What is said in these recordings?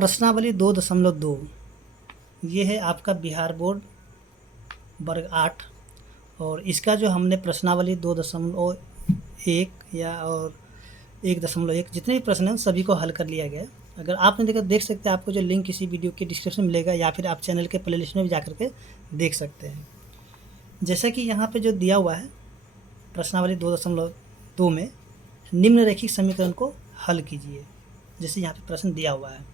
प्रश्नावली 2.2 ये है आपका बिहार बोर्ड वर्ग 8 और इसका जो हमने प्रश्नावली 2.1 या और 1.1 जितने भी प्रश्न हैं सभी को हल कर लिया गया है। अगर आपने देखा देख सकते हैं, आपको जो लिंक इसी वीडियो के डिस्क्रिप्शन में मिलेगा या फिर आप चैनल के प्लेलिस्ट में भी जा करके देख सकते हैं। जैसा कि यहाँ पे जो दिया हुआ है प्रश्नावली 2.2 में निम्नलिखित समीकरण को हल कीजिए, जैसे यहाँ पे प्रश्न दिया हुआ है।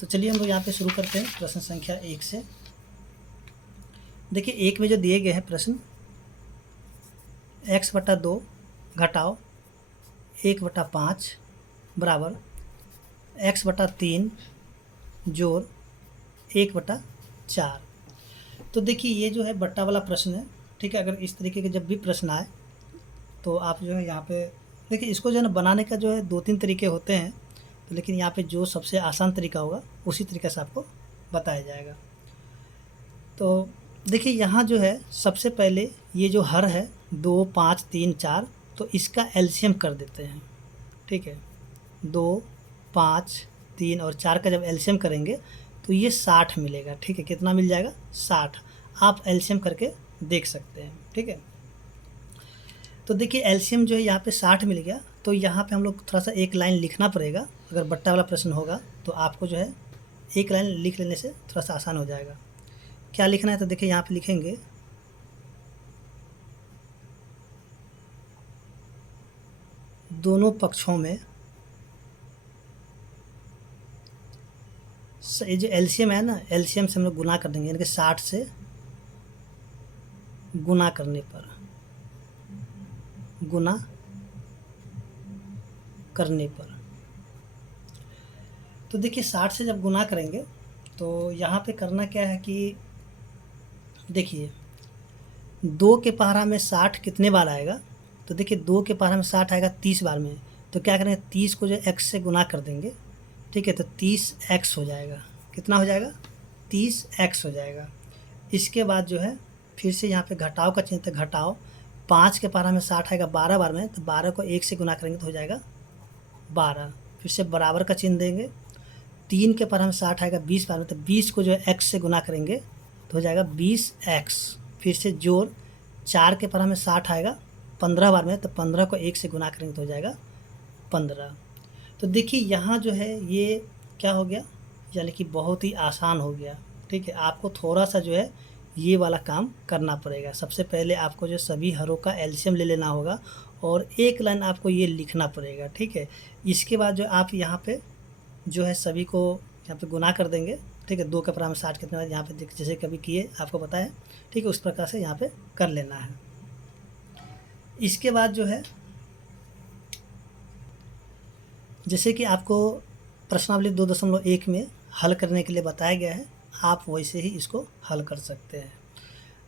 तो चलिए हम लोग यहाँ पे शुरू करते हैं प्रश्न संख्या 1 से। देखिए 1 में जो दिए गए हैं प्रश्न x/2 घटाओ 1/5 बराबर x/3 जोड़ 1/4। तो देखिए ये जो है बट्टा वाला प्रश्न है, ठीक है। अगर इस तरीके के जब भी प्रश्न आए तो आप जो है यहाँ पे देखिए, इसको जो है ना बनाने का जो है 2-3 तरीके होते हैं, तो लेकिन यहाँ पे जो सबसे आसान तरीका होगा उसी तरीके से आपको बताया जाएगा। तो देखिए यहाँ जो है सबसे पहले ये जो हर है 2, 5, 3, 4, तो इसका एलसीएम कर देते हैं, ठीक है। 2, 5, 3 और 4 का जब एलसीएम करेंगे तो ये 60 मिलेगा, ठीक है। कितना मिल जाएगा? 60। आप एलसीएम करके देख सकते हैं, ठीक है। तो देखिए एलसीएम जो है यहाँ पे 60 मिल गया, तो यहाँ पे हम लोग थोड़ा सा एक लाइन लिखना पड़ेगा। अगर बट्टा वाला प्रश्न होगा तो आपको जो है एक लाइन लिख लेने से थोड़ा सा आसान हो जाएगा। क्या लिखना है? तो देखिए यहाँ पे लिखेंगे दोनों पक्षों में ये जो एलसीएम है ना, एलसीएम से हम लोग गुना कर देंगे, यानी कि 60 से गुना करने पर तो देखिए 60 से जब गुना करेंगे तो यहाँ पे करना क्या है कि देखिए 2 के पहाड़ा में 60 कितने बार आएगा? तो देखिए 2 के पहाड़ा में 60 आएगा 30 बार में। तो क्या करेंगे, 30 को जो x से गुना कर देंगे, ठीक है। तो 30x हो जाएगा। कितना हो जाएगा? 30x हो जाएगा। इसके बाद जो है फिर से यहाँ पे घटाव का चिन्ह, तो घटाओ 5 के पहाड़ा में 60 आएगा 12 बार में, तो 12 को 1 से गुना करेंगे तो हो जाएगा 12। फिर से बराबर का चिन्ह देंगे। 3 के पहाड़ा में 60 आएगा 20 बार में, तो 20 को जो है x से गुना करेंगे तो हो जाएगा 20x। फिर से जोड़ 4 के पहाड़ा में 60 आएगा 15 बार में, तो 15 को 1 से गुना करेंगे तो हो जाएगा 15। तो देखिए यहाँ जो है ये क्या हो गया, यानी कि बहुत ही आसान हो गया, ठीक है। आपको थोड़ा सा जो है ये वाला काम करना पड़ेगा। सबसे पहले आपको जो सभी हरों का एलसीएम ले लेना होगा और एक लाइन आपको ये लिखना पड़ेगा, ठीक है। इसके बाद जो आप यहाँ पे जो है सभी को यहाँ पे गुना कर देंगे, ठीक है। 2 के पहाड़ा में 60 कितने बार, यहाँ पे जैसे कभी किए आपको पता है, ठीक है। उस प्रकार से यहाँ पे कर लेना है। इसके बाद जो है जैसे कि आपको प्रश्नावली 2.1 में हल करने के लिए बताया गया है, आप वैसे ही इसको हल कर सकते हैं।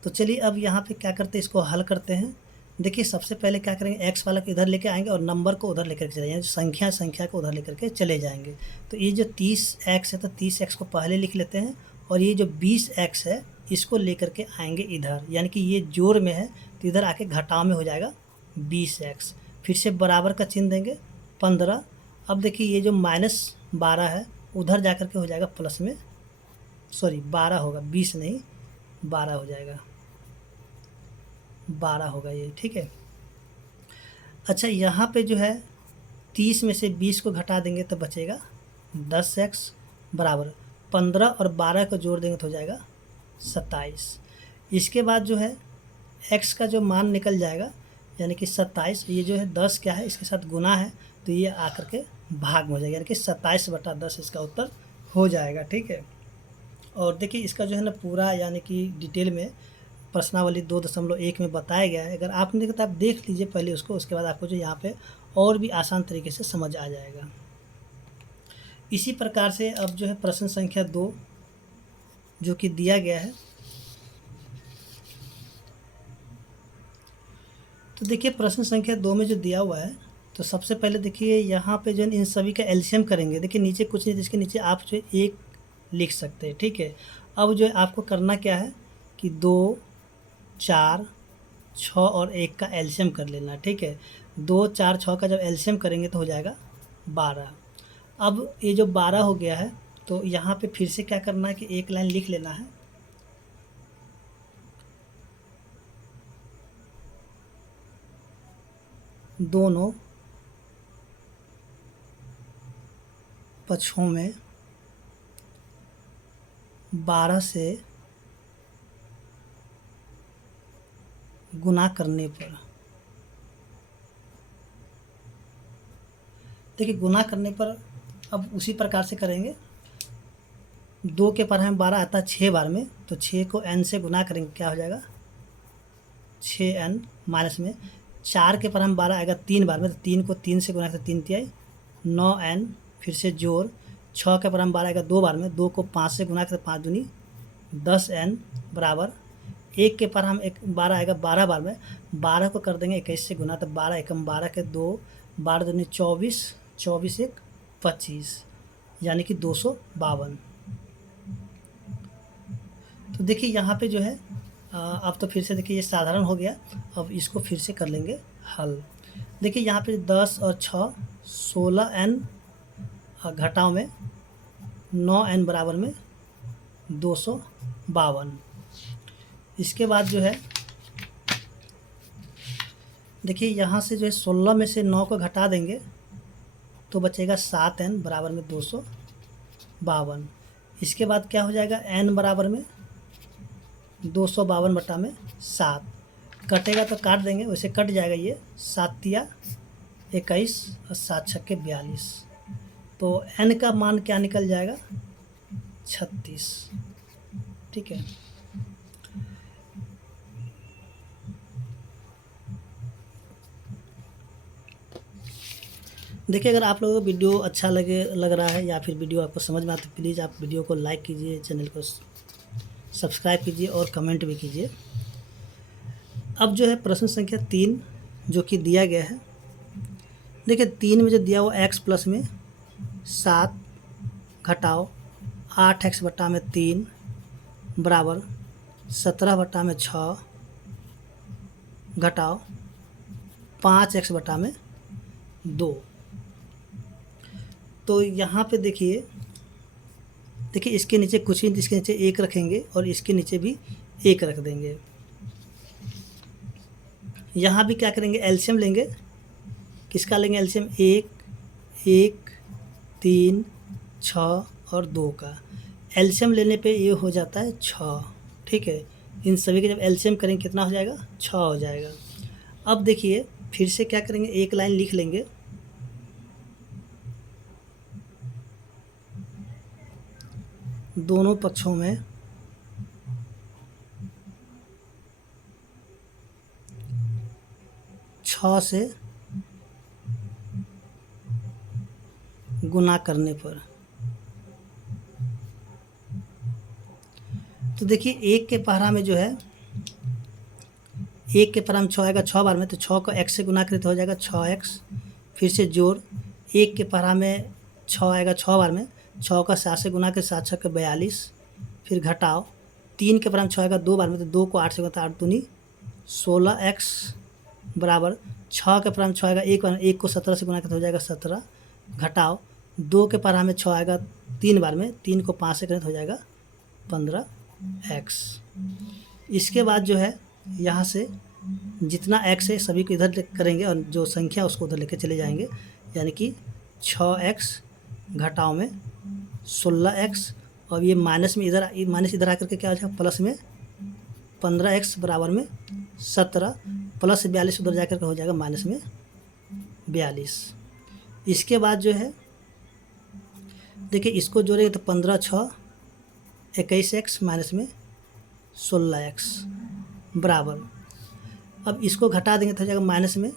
तो चलिए अब यहाँ पे क्या करते हैं, इसको हल करते हैं। देखिए सबसे पहले क्या करेंगे, x वाला को इधर लेके आएंगे और नंबर को उधर लेकर के चले जाएंगे, संख्या को उधर लेकर के चले जाएंगे। तो ये जो 30x है तो 30x को पहले लिख लेते हैं और ये जो 20x है इसको लेकर के आएंगे इधर, यानी कि ये जोड़ में है तो इधर आके घटाव में हो जाएगा 20x। फिर से बराबर का चिन्ह देंगे 15। अब देखिए ये जो -12 है उधर जा कर के हो जाएगा प्लस में, सॉरी 12 होगा, 20 नहीं 12 हो जाएगा, 12 होगा ये, ठीक है। अच्छा यहाँ पे जो है 30 में से 20 को घटा देंगे तो बचेगा 10x बराबर 15 और 12 को जोड़ देंगे तो हो जाएगा 27। इसके बाद जो है x का जो मान निकल जाएगा यानी कि 27, ये जो है 10 क्या है इसके साथ गुना है तो ये आकर के भाग में हो जाएगा, यानी कि 27/10 इसका उत्तर हो जाएगा, ठीक है। और देखिए इसका जो है ना पूरा यानी कि डिटेल में प्रश्नावली 2.1 में बताया गया है। अगर आपने देखा तो आप देख लीजिए पहले उसको, उसके बाद आपको जो यहाँ पे और भी आसान तरीके से समझ आ जाएगा। इसी प्रकार से अब जो है प्रश्न संख्या 2 जो कि दिया गया है, तो देखिए प्रश्न संख्या 2 में जो दिया हुआ है, तो सबसे पहले देखिए यहाँ पे जो इन सभी का एलसीएम करेंगे। देखिए नीचे कुछ नहीं, इसके नीचे आप जो एक लिख सकते हैं, ठीक है। अब जो है आपको करना क्या है कि 2, 4, 6 और 1 का एलसीएम कर लेना, ठीक है। 2, 4, 6 का जब एलसीएम करेंगे तो हो जाएगा 12। अब ये जो 12 हो गया है, तो यहाँ पे फिर से क्या करना है कि एक लाइन लिख लेना है। दोनों पक्षों में 12 से गुना करने पर, देखिए गुना करने पर अब उसी प्रकार से करेंगे। 2 के पढ़ाई में 12 आता है 6 बार में, तो 6 को n से गुना करेंगे, क्या हो जाएगा 6n माइनस में 4 के पढ़ाई में 12 आएगा 3 बार में, तो 3 को 3 से गुना करते 3 तिहाई 9n, फिर से जोड़ 6 के पढ़ाई में 12 आएगा 2 बार में, 2 को 5 से गुना करते 5 दूनी 10n बराबर 1 के पढ़ाई में 12 आएगा 12 बार में, 12 को कर देंगे 21 से गुना, तो 12 एकम 12 के 2, 12 दूनी 24, 24 एक 25, यानी कि 252। तो देखिए यहाँ पे जो है अब तो फिर से देखिए ये साधारण हो गया। अब इसको फिर से कर लेंगे हल। देखिए यहाँ पे 10 और 6 16n घटाव में 9n बराबर में 252। इसके बाद जो है देखिए यहाँ से जो है 16 में से 9 को घटा देंगे तो बचेगा 7n बराबर में 252। इसके बाद क्या हो जाएगा n बराबर में 252 बटा में 7, कटेगा तो काट देंगे, वैसे कट जाएगा ये 7 तिया 21 और 7 छक्के 42, तो n का मान क्या निकल जाएगा 36। ठीक है, देखिए अगर आप लोगों को वीडियो अच्छा लग रहा है या फिर वीडियो आपको समझ में आता है, प्लीज़ आप वीडियो को लाइक कीजिए, चैनल को सब्सक्राइब कीजिए और कमेंट भी कीजिए। अब जो है प्रश्न संख्या 3 जो कि दिया गया है, देखिए 3 में जो दिया हुआ x प्लस में 7 घटाओ 8x बटा में 3 बराबर 17 बटा में 6 घटाओ 5x बटा में 2। तो यहाँ पे देखिए इसके नीचे कुछ ही, इसके नीचे 1 रखेंगे और इसके नीचे भी 1 रख देंगे। यहाँ भी क्या करेंगे एलसीएम लेंगे, किसका लेंगे एलसीएम 1 1 3 6 और 2 का। एलसीएम लेने पे ये हो जाता है 6। ठीक है, इन सभी के जब एलसीएम करेंगे कितना हो जाएगा 6 हो जाएगा। अब देखिए फिर से क्या करेंगे, एक लाइन लिख लेंगे, दोनों पक्षों में छः से गुना करने पर। तो देखिए 1 के पहरा में जो है 1 के पहरा में 6 आएगा 6 बार में, तो 6 को x से गुना करें तो हो जाएगा 6x, फिर से जोड़ 1 के पहरा में 6 आएगा 6 बार में, 6 का 7 से गुना के 7 6 के 42, फिर घटाओ 3 के पहरा में 6 आएगा 2 बार में, तो 2 को 8 से गुना 8 दूनी 16x बराबर 6 के पहरा में 6 आएगा 1 बार में, 1 को 17 से गुना करते हो जाएगा 17, घटाओ 2 के पहरा में 6 आएगा 3 बार में, 3 को 5 से करें तो हो जाएगा 15x। इसके बाद जो है यहाँ से जितना x है सभी को इधर करेंगे और जो संख्या उसको उधर लेके चले जाएंगे, यानी कि 6x घटाव में 16x, और ये माइनस में इधर आकर के क्या हो जाएगा प्लस में 15x बराबर में 17, प्लस 42 उधर जाकर के हो जाएगा माइनस में 42। इसके बाद जो है देखिए इसको जोड़ेंगे तो 15 6 21x माइनस में 16x बराबर, अब इसको घटा देंगे तो हो जाएगा माइनस में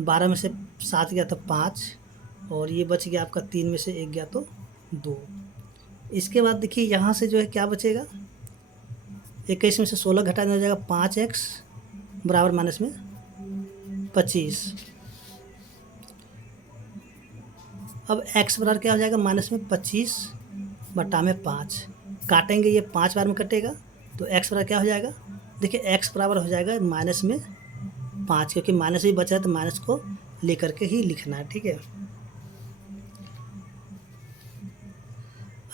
12 में से 7 गया तो 5, और ये बच गया आपका 3 में से 1 गया तो 2। इसके बाद देखिए यहाँ से जो है क्या बचेगा, 21 में से 16 घटा देना हो जाएगा 5x बराबर माइनस में 25। अब x बराबर क्या हो जाएगा माइनस में 25 बटा में 5, काटेंगे ये 5 बार में कटेगा, तो x बराबर क्या हो जाएगा, देखिए x बराबर हो जाएगा माइनस में 5, क्योंकि माइनस भी बचा है तो माइनस को लेकर के ही लिखना है। ठीक है,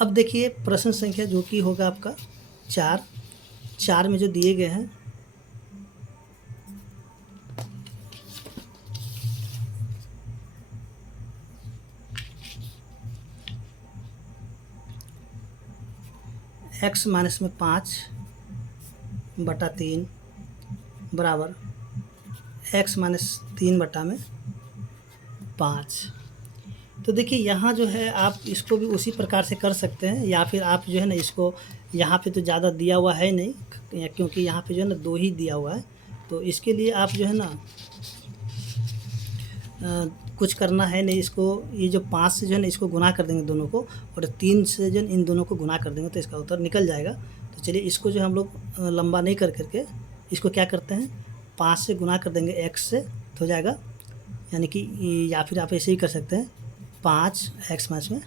अब देखिए प्रश्न संख्या जो कि होगा आपका 4, 4 में जो दिए गए हैं x माइनस में 5/3 बराबर x माइनस 3/5। तो देखिए यहाँ जो है आप इसको भी उसी प्रकार से कर सकते हैं, या फिर आप जो है ना इसको, यहाँ पे तो ज़्यादा दिया हुआ है नहीं, क्योंकि यहाँ पे जो है ना 2 ही दिया हुआ है, तो इसके लिए आप जो है ना कुछ करना है नहीं। इसको ये जो 5 से जो है ना इसको गुना कर देंगे दोनों को, और 3 से जो इन दोनों को गुना कर देंगे तो इसका उत्तर निकल जाएगा। तो चलिए इसको जो हम लोग लंबा नहीं कर करके इसको क्या करते हैं, 5 से गुना कर देंगे x से, तो हो जाएगा, यानी कि या फिर आप ऐसे ही कर सकते हैं 5x माइनस में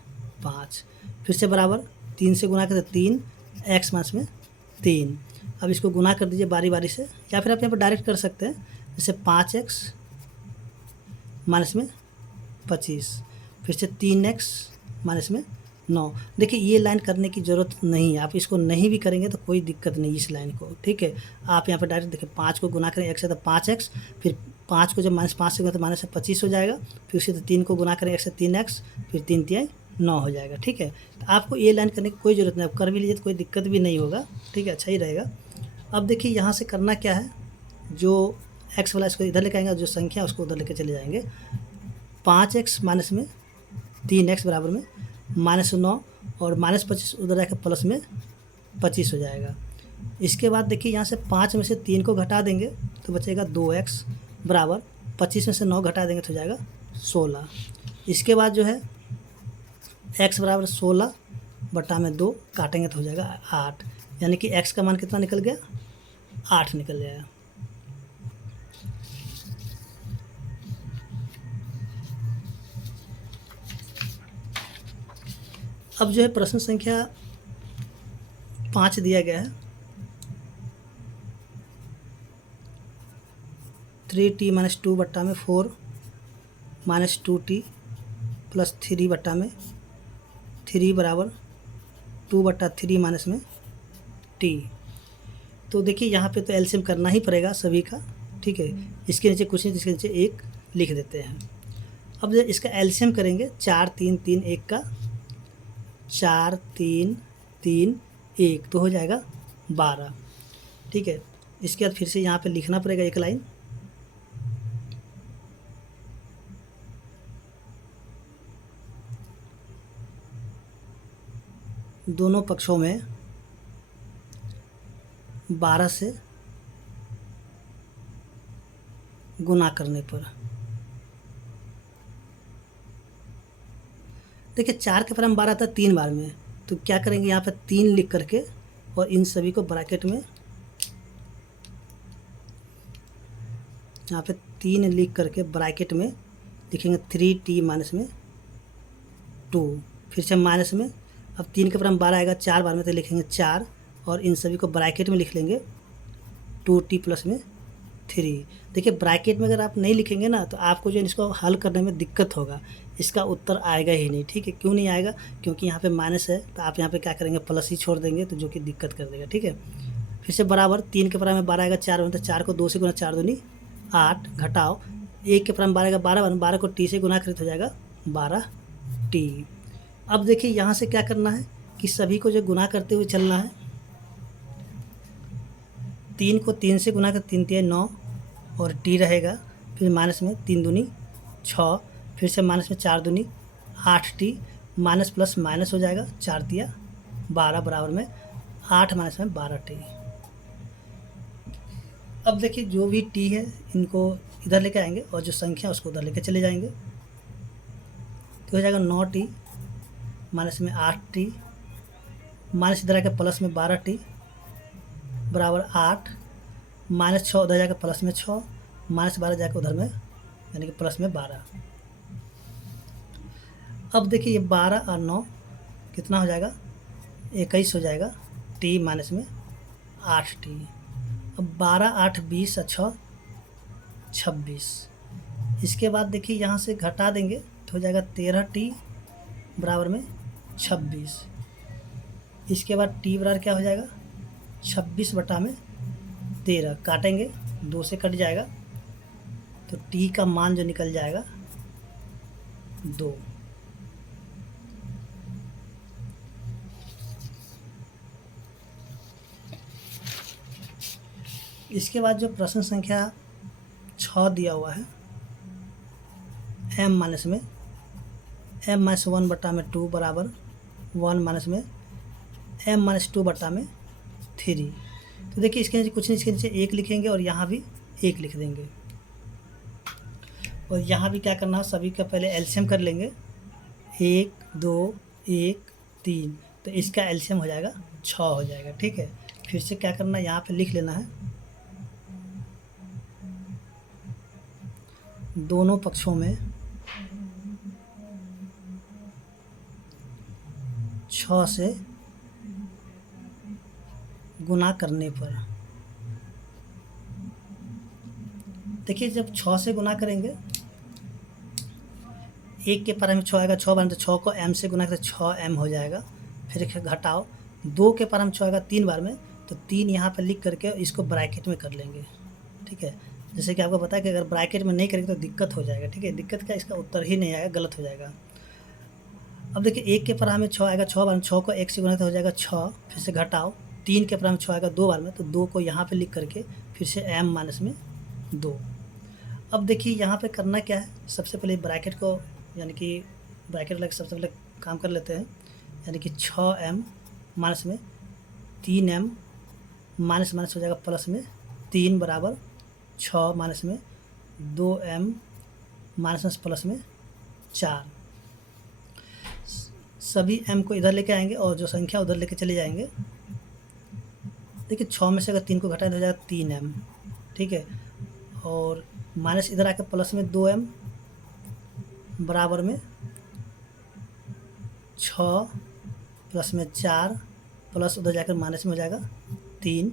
5, फिर से बराबर 3 से गुना कर 3x माइनस में 3। अब इसको गुना कर दीजिए बारी बारी से, या फिर आप यहाँ पर डायरेक्ट कर सकते हैं, जैसे 5x माइनस में 25, फिर से 3x माइनस में 9। देखिए ये लाइन करने की ज़रूरत नहीं है, आप इसको नहीं भी करेंगे तो कोई दिक्कत नहीं इस लाइन को, ठीक है। आप यहाँ पर डायरेक्ट देखिए 5 को गुना करें x से तो 5x, फिर 5 को जब -5 से गुना तो माइनस से 25 हो जाएगा, फिर उससे तो 3 को गुना करें x से 3x, फिर 3 तिहाई 9 हो जाएगा, ठीक है। तो आपको ये लाइन करने की कोई ज़रूरत नहीं, आप कर भी लीजिए तो कोई दिक्कत भी नहीं होगा, ठीक है, अच्छा ही रहेगा। अब देखिए यहाँ से करना क्या है, जो x वाला इसको इधर लेके आएंगे, जो संख्या उसको उधर लेके चले जाएंगे। 5x माइनस में 3x बराबर में -9, और -25 उधर जाकर प्लस में 25 हो जाएगा। इसके बाद देखिए यहाँ से 5 में से 3 को घटा देंगे तो बचेगा 2x बराबर 25 में से 9 घटा देंगे तो हो जाएगा 16। इसके बाद जो है x बराबर 16/2 काटेंगे तो हो जाएगा 8, यानी कि x का मान कितना निकल गया, 8 निकल जाएगा। अब जो है प्रश्न संख्या 5 दिया गया है, 3t minus 2/4 minus 2t plus 3/3 बराबर 2/3 माइनस में t। तो देखिए यहाँ पे तो एलसीएम करना ही पड़ेगा सभी का, ठीक है। इसके नीचे कुछ नहीं, इसके नीचे 1 लिख देते हैं। अब इसका एलसीएम करेंगे, 4 3 3 1 का 4 3 3 1 तो हो जाएगा 12, ठीक है। इसके बाद फिर से यहाँ पे लिखना पड़ेगा एक लाइन, दोनों पक्षों में 12 से गुना करने पर, देखिए 4 के बराबर 12 था 3 बार में, तो क्या करेंगे यहाँ पे 3 लिख करके और इन सभी को ब्रैकेट में, यहाँ पे 3 लिख करके ब्रैकेट में लिखेंगे 3t माइनस में 2, फिर से माइनस में, अब 3 के बराबर 12 आएगा 4 बार में तो लिखेंगे 4, और इन सभी को ब्रैकेट में लिख लेंगे 2t प्लस में 3। देखिए ब्रैकेट में अगर आप नहीं लिखेंगे ना तो आपको जो इसको हल करने में दिक्कत होगा, इसका उत्तर आएगा ही नहीं, ठीक है। क्यों नहीं आएगा, क्योंकि यहाँ पे माइनस है, तो आप यहाँ पे क्या करेंगे प्लस ही छोड़ देंगे, तो जो कि दिक्कत कर देगा, ठीक है। फिर से बराबर 3 के बराबर में 12 आएगा 4 में, तो 4 को 2 से गुना, 4 दूनी 8, घटाओ 1 के बराबर 12 आएगा 12, 12 को t से गुना करें तो हो जाएगा 12t। अब देखिए यहाँ से क्या करना है कि सभी को जो गुना करते हुए चलना है, 3 को 3 से गुना कर 3 तिहाई 9 और t रहेगा, फिर माइनस में 3 दूनी 6, फिर से माइनस में 4 दूनी 8t, माइनस प्लस माइनस हो जाएगा 4 तिया 12 बराबर में 8 माइनस में 12t। अब देखिए जो भी t है इनको इधर लेके आएंगे और जो संख्या उसको उधर लेके चले जाएंगे, तो हो जाएगा 9t माइनस में 8t, माइनस इधर आकर प्लस में 12t बराबर 8, माइनस 6 उधर जाकर प्लस में 6, माइनस 12 जाकर उधर में, यानी कि प्लस में 12। अब देखिए ये 12 और 9 कितना हो जाएगा, 21 हो जाएगा, t माइनस में 8t। अब 12 8 20 और 6 26। इसके बाद देखिए यहाँ से घटा देंगे तो हो जाएगा 13t बराबर में 26। इसके बाद टी बराबर क्या हो जाएगा 26/13 काटेंगे 2 से कट जाएगा तो टी का मान जो निकल जाएगा 2। इसके बाद जो प्रश्न संख्या 6 दिया हुआ है m माइनस में m-1/2 बराबर 1 माइनस में m-2/3। तो देखिए इसके नीचे कुछ नहीं, इसके नीचे 1 लिखेंगे और यहाँ भी 1 लिख देंगे और यहाँ भी क्या करना है सभी का पहले एलसीएम कर लेंगे 1 2 1 3 तो इसका एलसीएम हो जाएगा 6 हो जाएगा। ठीक है, फिर से क्या करना है यहाँ पे लिख लेना है दोनों पक्षों में 6 से गुना करने पर। देखिए जब 6 से गुना करेंगे 1 के पारा में 6 आएगा, 6 बार तो 6 को m से गुना करें 6m हो जाएगा। फिर घटाओ 2 के पारा में 6 आएगा 3 बार में तो 3 यहाँ पर लिख करके इसको ब्रैकेट में कर लेंगे। ठीक है, जैसे कि आपको पता है कि अगर ब्रैकेट में नहीं करेंगे तो दिक्कत हो जाएगा। ठीक है, दिक्कत का इसका उत्तर ही नहीं आएगा, गलत हो जाएगा। अब देखिए 1 के पारा में 6 आएगा, 6 बार में 6 को 1 से गुना तो हो जाएगा 6, फिर से घटाओ 3 के पारा में 6 आएगा 2 बार में तो 2 को यहाँ पे लिख करके फिर से m माइनस में 2। अब देखिए यहाँ पे करना क्या है, सबसे पहले ब्रैकेट को यानी कि ब्रैकेट लग सबसे पहले काम कर लेते हैं, यानी कि 6m माइनस में 3m माइनस माइनस हो जाएगा प्लस में 3 बराबर 6 माइनस में 2m माइनस प्लस में 4। सभी m को इधर लेके आएंगे और जो संख्या उधर लेके चले जाएंगे। देखिए 6 में से अगर 3 को घटाएं तो हो जाएगा 3m। ठीक है, और माइनस इधर आकर प्लस में 2m बराबर में 6 प्लस में 4 प्लस उधर जाकर माइनस में हो जाएगा 3।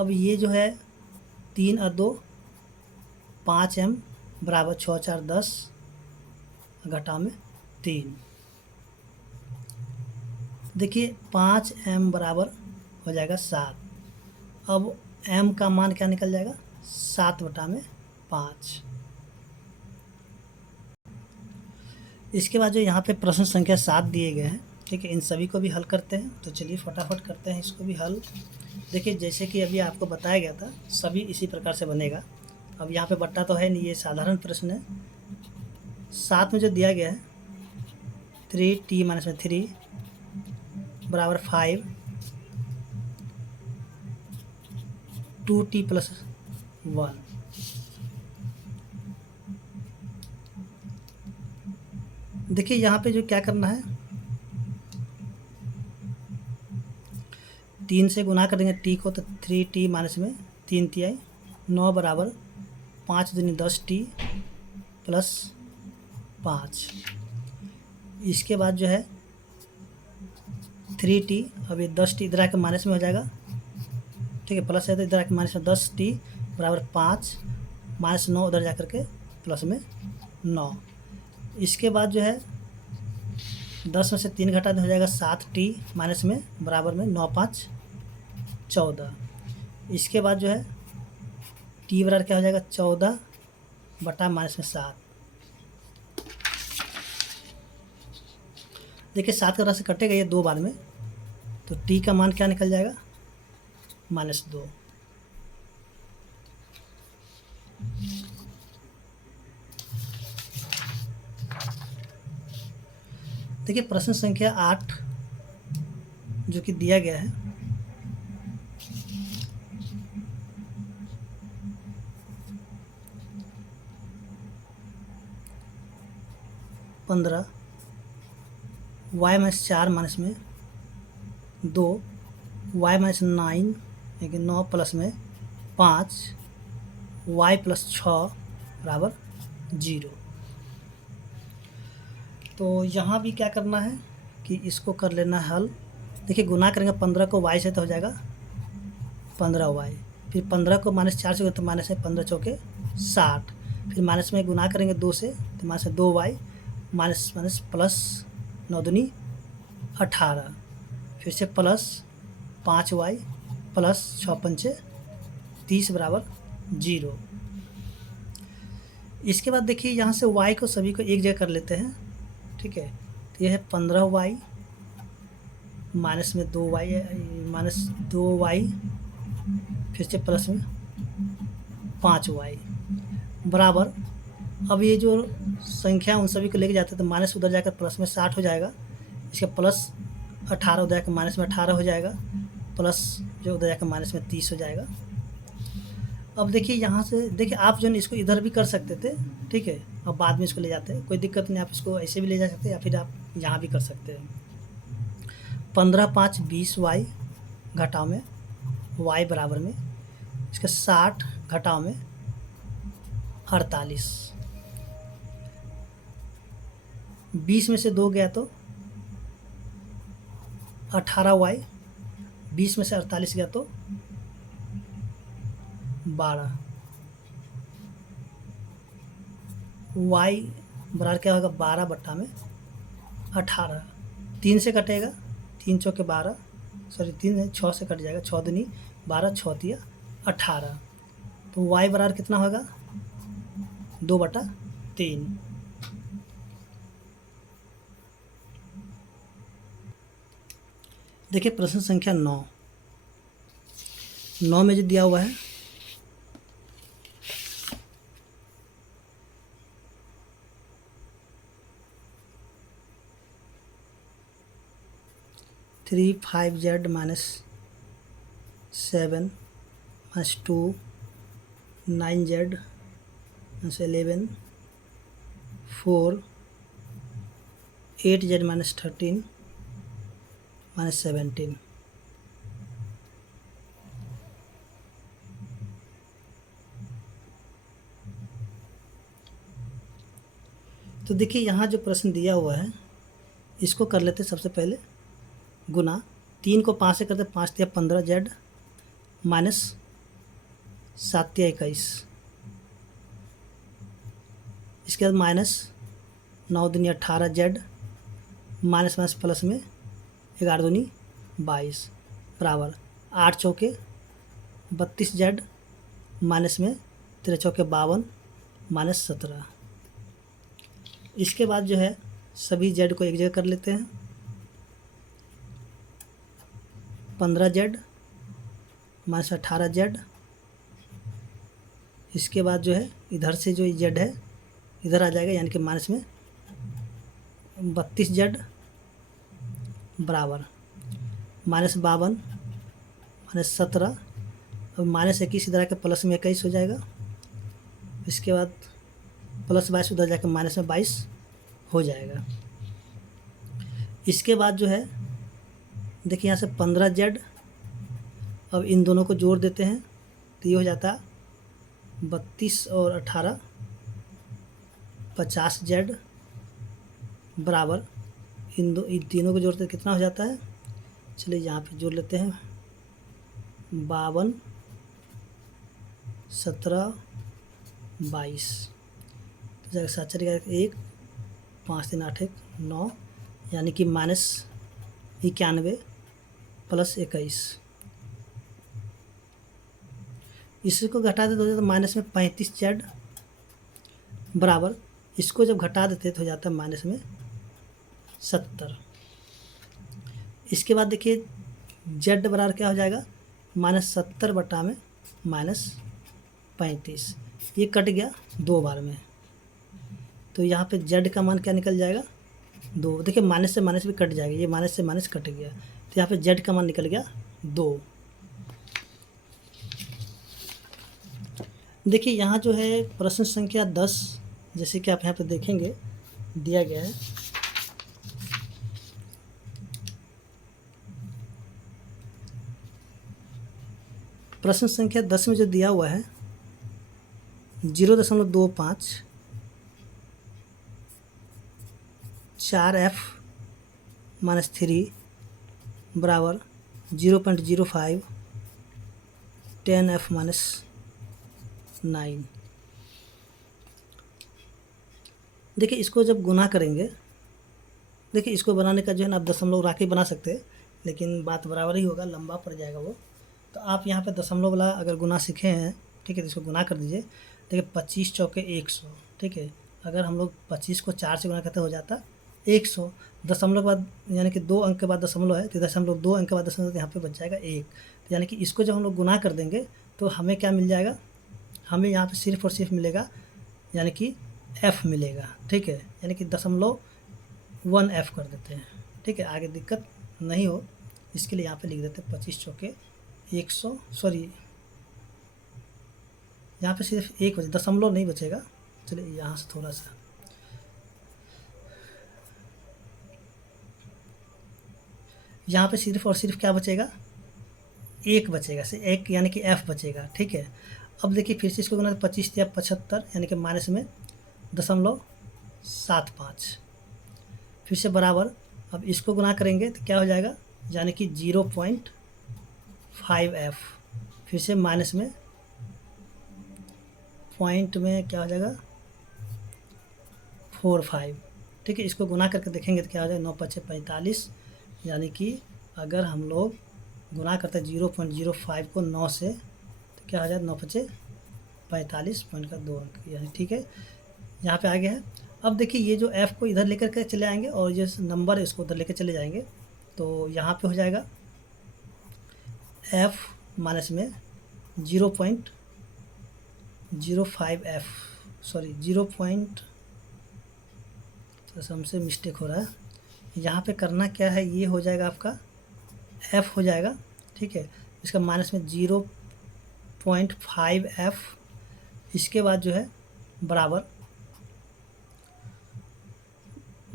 अब ये जो है 3 और 2 5m बराबर 6 4 10 घटा में 3। देखिए 5m बराबर हो जाएगा 7। अब m का मान क्या निकल जाएगा 7/5। इसके बाद जो यहाँ पे प्रश्न संख्या 7 दिए गए हैं, ठीक है, इन सभी को भी हल करते हैं। तो चलिए फटाफट करते हैं इसको भी हल। देखिए जैसे कि अभी आपको बताया गया था सभी इसी प्रकार से बनेगा। अब यहाँ पे बट्टा तो है नहीं, ये साधारण प्रश्न है। 7 में जो दिया गया है 3t माइनस में 3 बराबर 5 2t प्लस 1। देखिए यहाँ पे जो क्या करना है 3 से गुना कर देंगे t को तो 3t माइनस में 3 तिहाई 9 बराबर 5 दूनी 10t प्लस 5। इसके बाद जो है 3t, अब ये 10t इधर आके माइनस में हो जाएगा। ठीक है, प्लस है तो इधर आके माइनस में 10t बराबर 5 माइनस 9 उधर जा करके प्लस में 9। इसके बाद जो है 10 में से 3 घटा हो जाएगा 7t माइनस में बराबर में 9 5 14। इसके बाद जो है t बराबर क्या हो जाएगा 14 बटा माइनस में 7। देखिए 7 का राशि कटेगा ये 2 बार में तो t का मान क्या निकल जाएगा -2। देखिए प्रश्न संख्या 8 जो कि दिया गया है y-4 माइनस में 2 y-9 यानी 9 प्लस में 5 y प्लस 6 बराबर 0। तो यहाँ भी क्या करना है कि इसको कर लेना है हल। देखिए गुना करेंगे 15 को y से तो हो जाएगा 15y, फिर 15 को -4 से तो माइनस है 15 चौके 60, फिर माइनस में गुना करेंगे 2 से तो minus 2y minus minus plus 9 दूनी 18। फिर से प्लस 5y प्लस 6×5 30 बराबर 0। इसके बाद देखिए यहाँ से y को सभी को एक जगह कर लेते हैं, ठीक है। तो यह है 15y माइनस में 2y माइनस 2y फिर से प्लस में 5y बराबर, अब ये जो संख्या उन सभी को लेके जाते हैं तो माइनस उधर जाकर प्लस में 60 हो जाएगा, इसका प्लस 18 उधर जाकर माइनस में 18 हो जाएगा, प्लस जो उधर जाकर माइनस में 30 हो जाएगा। अब देखिए यहाँ से देखिए आप जो है इसको इधर भी कर सकते थे, ठीक है। अब बाद में इसको ले जाते हैं, कोई दिक्कत नहीं, आप इसको ऐसे भी ले जा सकते हैं या फिर आप यहाँ भी कर सकते हैं। 15 5 20y घटाव में y बराबर में इसका 60 घटाव में 48, 20 में से 2 गया तो 18y, 20 में से 48 गया तो 12, y बराबर क्या होगा 12 बट्टा में 18, 3 से कटेगा, 3 चौके 12, सॉरी 3 6 से कट जाएगा, 6 दूनी 12, 6 तिया 18, तो y बराबर कितना होगा 2/3। देखिए प्रश्न संख्या 9 में जो दिया हुआ है 3 5z minus 7 minus 2 9z minus 11 4 8z minus 13 minus 17। तो देखिए यहाँ जो प्रश्न दिया हुआ है इसको कर लेते सबसे पहले गुना, 3 को 5 से करते 5 तिया 15z माइनस 7 तिया 21, इसके बाद माइनस 9 दूनी 18z माइनस माइनस प्लस में 11 दूनी 22 बराबर 8 चौके 32z माइनस में 13 चौके 52 माइनस 17। इसके बाद जो है सभी z को एक जगह कर लेते हैं, 15z माइनस 18z, इसके बाद जो है इधर से जो z है इधर आ जाएगा, यानी कि माइनस में 32z बराबर माइनस 52 माइनस 17, अब माइनस 21 इधर आकर प्लस में 21 हो जाएगा, इसके बाद प्लस 22 उधर जाकर माइनस में 22 हो जाएगा। इसके बाद जो है देखिए यहाँ से 15z, अब इन दोनों को जोड़ देते हैं तो ये हो जाता 32 और 18 50z बराबर, इन तीनों को जोड़ते कितना हो जाता है, चलिए यहाँ पे जोड़ लेते हैं 52 17 22, तो जाएगा 7 चलेगा 1 5 3 8 1 9, यानी कि माइनस 91 प्लस 21, इसको घटा देते तो माइनस में 35z बराबर, इसको जब घटा देते तो हो जाता है माइनस में 70। इसके बाद देखिए z बराबर क्या हो जाएगा माइनस 70 बटा में माइनस 35, ये कट गया 2 बार में, तो यहाँ पे z का मान क्या निकल जाएगा 2। देखिए माइनस से माइनस भी कट जाएगा, ये माइनस से माइनस कट गया, तो यहाँ पे z का मान निकल गया 2। देखिए यहाँ जो है प्रश्न संख्या 10, जैसे कि आप यहाँ पे देखेंगे दिया गया है, प्रश्न संख्या 10 में जो दिया हुआ है 0.25 4f माइनस 3 बराबर 0.05 10f माइनस 9। देखिए इसको जब गुना करेंगे, देखिए इसको बनाने का जो है ना आप दशमलव रख के बना सकते हैं, लेकिन बात बराबर ही होगा, लंबा पड़ जाएगा वो। तो आप यहाँ पे दशमलव वाला अगर गुना सीखे हैं, ठीक है, तो इसको गुना कर दीजिए। देखिए 25 चौके 100, ठीक है। अगर हम लोग 25 को 4 से गुना करते हो जाता 100, दशमलव के बाद यानी कि 2 अंक के बाद दशमलव है, तो दशमलव 2 अंक के बाद दशमलव, यहाँ पे बच जाएगा 1। तो यानी कि इसको जब हम लोग गुना कर देंगे तो हमें क्या मिल जाएगा, हमें यहाँ पे सिर्फ और सिर्फ मिलेगा यानी कि f मिलेगा, ठीक है। यानी कि दशमलव 1f कर देते हैं, ठीक है, आगे दिक्कत नहीं हो इसके लिए यहाँ पे लिख देते हैं 25 चौके 100, सॉरी यहाँ पे सिर्फ एक बचे, दशमलव नहीं बचेगा। चलिए यहाँ से थोड़ा सा, यहाँ पे सिर्फ और सिर्फ क्या बचेगा, एक बचेगा, से एक यानी कि f बचेगा, ठीक है। अब देखिए फिर से इसको गुना 25 या 75 यानी कि माइनस में 0.75, फिर से बराबर। अब इसको गुना करेंगे तो क्या हो जाएगा, यानी कि 0.5f, फिर से माइनस में पॉइंट में क्या हो जाएगा 45, ठीक है। इसको गुना करके देखेंगे तो क्या हो जाएगा 9 × 5 = 45, यानी कि अगर हम लोग गुना करते हैं 0.05 को 9 से तो क्या हो जाएगा 9 × 5 = 45 पॉइंट का 2 अंक, यानी ठीक है। यहाँ पे आगे है। अब देखिए ये जो f को इधर लेकर के चले आएंगे और ये नंबर है इसको उधर लेकर चले जाएंगे, तो यहाँ पे हो जाएगा f माइनस में 0.05f, सॉरी 0. हमसे मिस्टेक हो रहा है, यहाँ पे करना क्या है, ये हो जाएगा आपका f हो जाएगा, ठीक है। इसका माइनस में 0.5f, इसके बाद जो है बराबर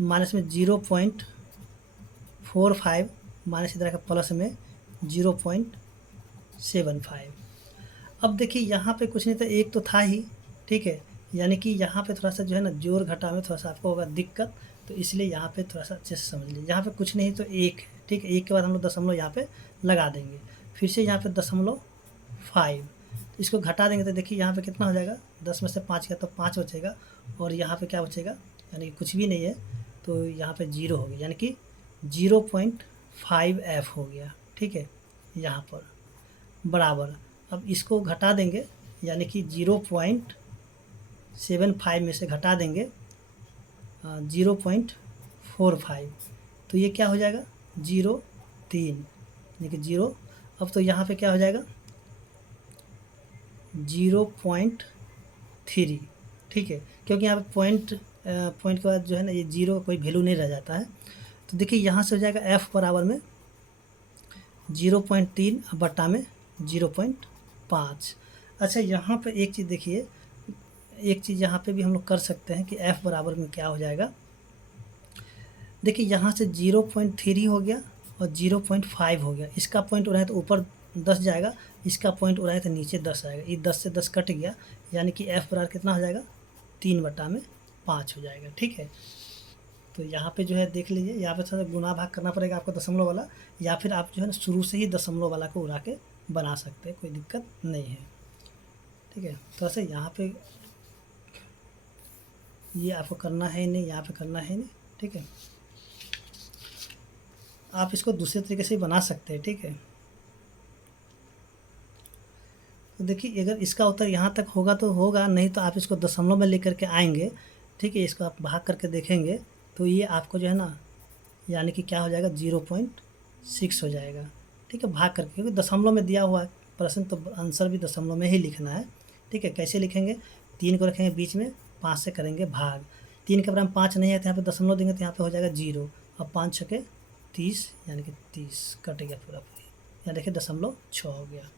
माइनस में 0.45 माइनस इधर का प्लस में 0.75। अब देखिए यहाँ पे कुछ नहीं था, एक तो था ही, ठीक है। यानी कि यहाँ पे थोड़ा सा जो है ना जोड़ घटा में थोड़ा सा आपको होगा दिक्कत, तो इसलिए यहाँ पे थोड़ा सा अच्छे से समझ लीजिए। यहाँ पे कुछ नहीं तो एक है, ठीक है। एक के बाद हम लोग दशमलव यहाँ पे लगा देंगे, फिर से यहाँ पे 0.5, इसको घटा देंगे तो देखिए यहाँ पे कितना हो जाएगा, 10 में से 5 गया तो 5 बचेगा, और यहाँ पे क्या बचेगा, यानी कि कुछ भी नहीं है, तो यहाँ पे 0 हो गया, यानी कि 0.5f हो गया, ठीक है। यहाँ पर बराबर, अब इसको घटा देंगे, यानी कि 0.75 में से घटा देंगे 0.45, तो ये क्या हो जाएगा 0.3, यानी कि 0। अब तो यहाँ पे क्या हो जाएगा 0.3, ठीक है, क्योंकि यहाँ पे पॉइंट के बाद जो है ना ये 0 कोई वैल्यू नहीं रह जाता है। तो देखिए यहाँ से हो जाएगा f बराबर में 0.3 बट्टा में 0.5। अच्छा यहाँ पे एक चीज़ देखिए, एक चीज़ यहाँ पे भी हम लोग कर सकते हैं कि f बराबर में क्या हो जाएगा। देखिए यहाँ से 0.3 हो गया और 0.5 हो गया, इसका पॉइंट उड़ाए तो ऊपर 10 जाएगा, इसका पॉइंट उड़ाए तो नीचे 10 आएगा, ये 10 से 10 कट गया, यानी कि f बराबर कितना हो जाएगा 3/5 हो जाएगा, ठीक है। तो यहाँ पे जो है देख लीजिए, यहाँ पे थोड़ा गुना भाग करना पड़ेगा आपको दशमलव वाला, या फिर आप जो है ना शुरू से ही दशमलव वाला को उड़ा के बना सकते हैं, कोई दिक्कत नहीं है, ठीक है। तो ऐसे यहाँ पे ये आपको करना है नहीं, यहाँ पे करना है नहीं, ठीक है। आप इसको दूसरे तरीके से बना सकते हैं, ठीक है। तो देखिए अगर इसका उत्तर यहाँ तक होगा तो होगा, नहीं तो आप इसको दशमलव में लेकर के आएंगे, ठीक है। इसको आप भाग करके देखेंगे तो ये आपको जो है ना यानी कि क्या हो जाएगा 0.6 हो जाएगा, ठीक है, भाग करके, क्योंकि दशमलव में दिया हुआ है प्रश्न, तो आंसर भी दशमलव में ही लिखना है, ठीक है। कैसे लिखेंगे, 3 को रखेंगे बीच में, 5 से करेंगे भाग, 3 के बराबर 5 नहीं है तो यहाँ पे दशमलव देंगे तो यहाँ पे हो जाएगा 0, अब 5 × 6 = 30, यानी कि 30 कट गया पूरा, यहाँ देखिए 0.6 हो गया।